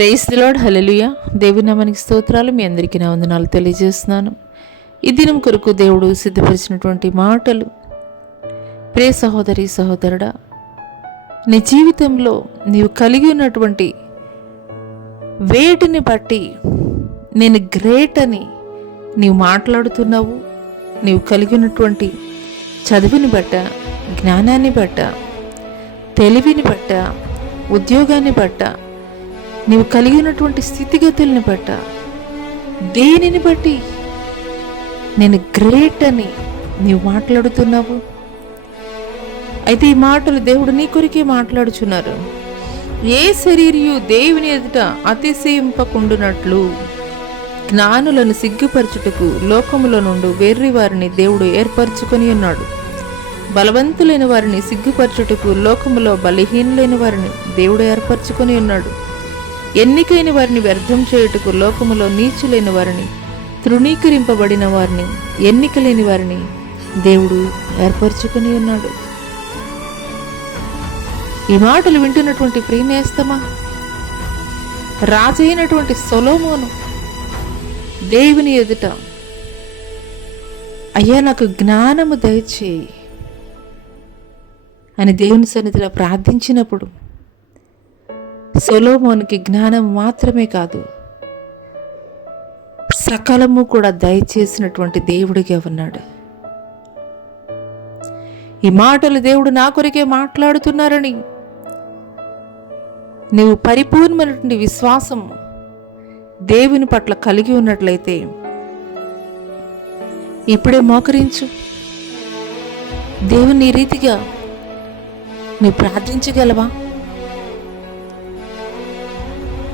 Praise the lord. హల్లెలూయా. దేవుని నామానికి స్తోత్రాలు. మీ అందరికీ నా వందనాలు తెలియజేస్తున్నాను. ఈ దినం కొరకు దేవుడు సిద్ధపరిచినటువంటి మాటలు, ప్రియ సహోదరి సహోదరుడా, నీ జీవితంలో నీవు కలిగి ఉన్నటువంటి వేటిని బట్టి నేను గ్రేట్ అని నీవు మాట్లాడుతున్నావు. నీవు కలిగి ఉన్నటువంటి చదువుని బట్ట, జ్ఞానాన్ని బట్ట, తెలివిని బట్ట, ఉద్యోగాన్ని బట్ట, నీవు కలిగి ఉన్నటువంటి స్థితిగతుల్ని బట్ట, దేనిని బట్టి నేను గ్రేట్ అని నీవు మాట్లాడుతున్నావు. అయితే ఈ మాటలు దేవుడు నీ కొరికే మాట్లాడుచున్నారు. ఏ శరీరియు దేవుని ఎదుట అతిశయింపకుండునట్లు జ్ఞానులను సిగ్గుపరచుటకు లోకములో నుండి వెర్రి వారిని దేవుడు ఏర్పరచుకొని ఉన్నాడు. బలవంతులైన వారిని సిగ్గుపరచుటకు లోకములో బలహీనులైన వారిని దేవుడు ఏర్పరచుకొని ఉన్నాడు. ఎన్నికైన వారిని వ్యర్థం చేయుటకు లోకములో నీచులైన వారిని, తృణీకరింపబడిన వారిని, ఎన్నిక లేని వారిని దేవుడు ఏర్పరచుకొని ఉన్నాడు. ఈ మాటలు వింటున్నటువంటి ప్రియనేస్తమా, రాజైనటువంటి సొలొమోను దేవుని ఎదుట, అయ్యా నాకు జ్ఞానము దయచేయి అని దేవుని సన్నిధిలో ప్రార్థించినప్పుడు సొలొమోనుకి జ్ఞానం మాత్రమే కాదు, సకలము కూడా దయచేసినటువంటి దేవుడిగా ఉన్నాడు. ఈ మాటలు దేవుడు నా కొరికే మాట్లాడుతున్నారని నీవు పరిపూర్ణమైనటువంటి విశ్వాసం దేవుని పట్ల కలిగి ఉన్నట్లయితే ఇప్పుడే మోకరించు. దేవుని ఈ రీతిగా నువ్వు ప్రార్థించగలవా?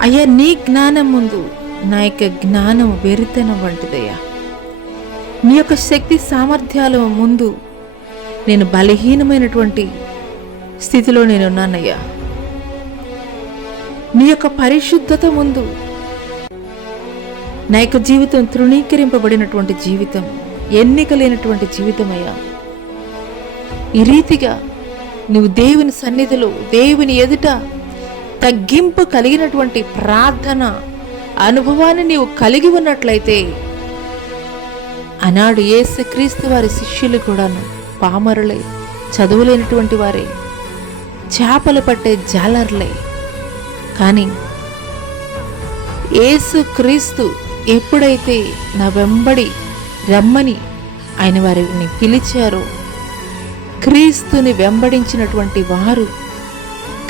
అయ్యా, నీ జ్ఞానం ముందు నా యొక్క జ్ఞానం వెరితనం వంటిదయ్యా. నీ యొక్క శక్తి సామర్థ్యాల ముందు నేను బలహీనమైనటువంటి స్థితిలో నేనున్నానయ్యా. నీ యొక్క పరిశుద్ధత ముందు నా యొక్క జీవితం తృణీకరింపబడినటువంటి జీవితం, ఎన్నిక లేనటువంటి జీవితం అయ్యా. ఈ రీతిగా నువ్వు దేవుని సన్నిధిలో, దేవుని ఎదుట తగ్గింపు కలిగినటువంటి ప్రార్థన అనుభవాన్ని నీవు కలిగి ఉన్నట్లయితే, ఆనాడు యేసుక్రీస్తు వారి శిష్యులు కూడాను పామరులై, చదువులేనటువంటి వారే, చేపలు పట్టే జాలర్లే. కానీ యేసుక్రీస్తు ఎప్పుడైతే నా వెంబడి రమ్మని ఆయన వారిని పిలిచారో, క్రీస్తుని వెంబడించినటువంటి వారు,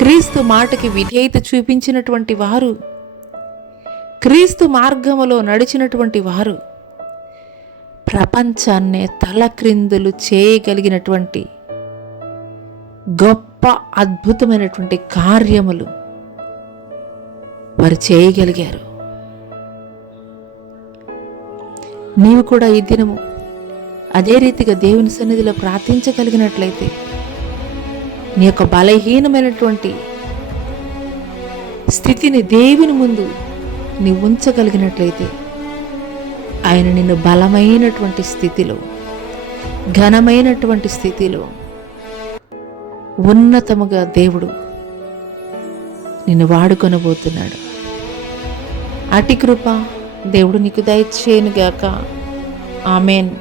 క్రీస్తు మాటకి విధేయత చూపించినటువంటి వారు, క్రీస్తు మార్గములో నడిచినటువంటి వారు ప్రపంచాన్నే తలక్రిందులు చేయగలిగినటువంటి గొప్ప అద్భుతమైనటువంటి కార్యములు వారు చేయగలిగారు. నీవు కూడా ఈ దినము అదే రీతిగా దేవుని సన్నిధిలో ప్రార్థించగలిగినట్లయితే, నీ యొక్క బలహీనమైనటువంటి స్థితిని దేవుని ముందు నీవు ఉంచగలిగినట్లయితే, ఆయన నిన్ను బలమైనటువంటి స్థితిలో, ఘనమైనటువంటి స్థితిలో, ఉన్నతముగా దేవుడు నిన్ను వాడుకొనబోతున్నాడు. అటి కృప దేవుడు నీకు దయచేయునుగాక. ఆమేన్.